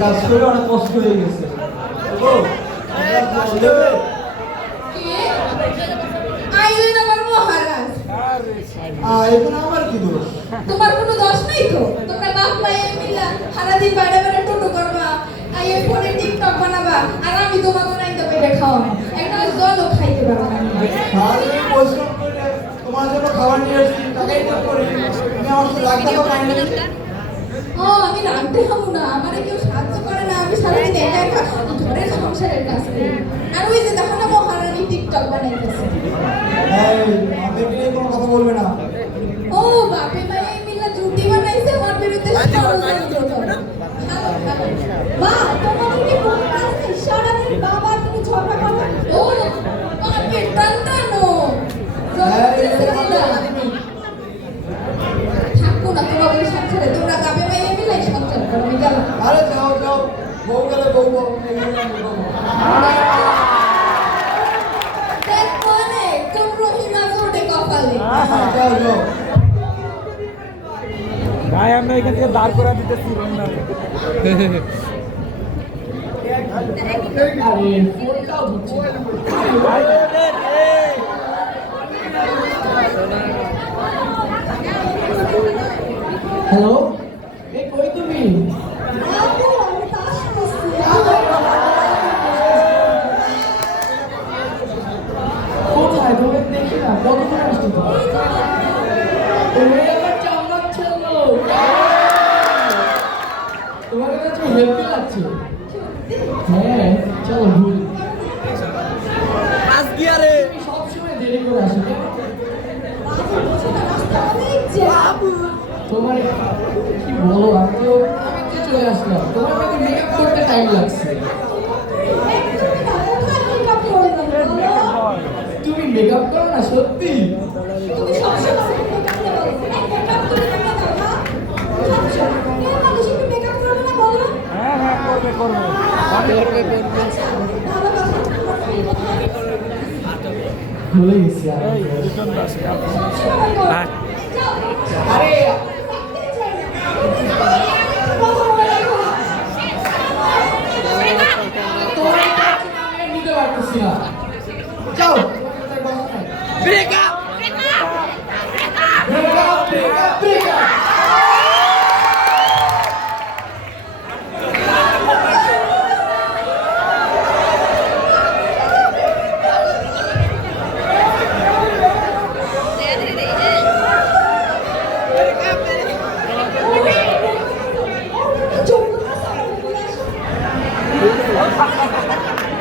কাজ করে অনেক কষ্ট হয়ে গেছে। আমার কি দোষ? তোমার কোনো দোষ নেই তো। তোমরা বাপ মায়ে মিলা সারাদিন বাইরে বাইরে টোটো করবা, এই ফোনে টিকটক বানাবা, আর আমি তোমাকে রাইতে পেটে খাওয়াবো। একটা জলও খাইতে পারবা না। সারাদিন পরিশ্রম করে তোমার জন্য খাবার নিয়ে আসছি, টাকাই তো করি। তুমি আমার তো লাখ টাকা পাইনি। আমি রাঁধতে হবো না, আমার কেউ সাহায্য করে না। আমি সারাদিন একা একা ঘরের সংসারের কাজ করি। আর ওই যে দেখো না মহারানী টিকটক বানাইতেছে। আমাদের নিয়ে কোনো কথা বলবে না। ও বাপে ভাই মিলা জুটি বানাইছে আমার বিরুদ্ধে ষড়যন্ত্র করে। মা তোমাদের কি মনে আছে সারাদিন বাবা তুমি ঝগড়া করো? ও বাপে টানটানো থাকো না তোমাদের সংসারে। তোমরা গাবে ভাই মিলাই সংসার করো। আমি গেলাম। আরে যাও যাও, বউ গেলে বউ বউ ভাই আমরা এখান থেকে দাঁড় করে দিতেছি। হ্যালো, এই কই তুমি? কোথায় তুমি? দেখি না কতক্ষণ আসছো তুমি? আমার চামড়া ছিল, তোমার কাছে হেল্পি লাগছে। হ্যাঁ চলো ঘুরি। সবসময় দেরি করে আসি। তোমার কি বলো, আমি তো চলে আসলাম। তোমার কাছে মেকআপ করতে টাইম লাগছে। তুমি মেকআপ করো না সত্যি? হ্যাঁ করবে করবে। ভুলে গেছি। আরে নিতে পারতেছি না।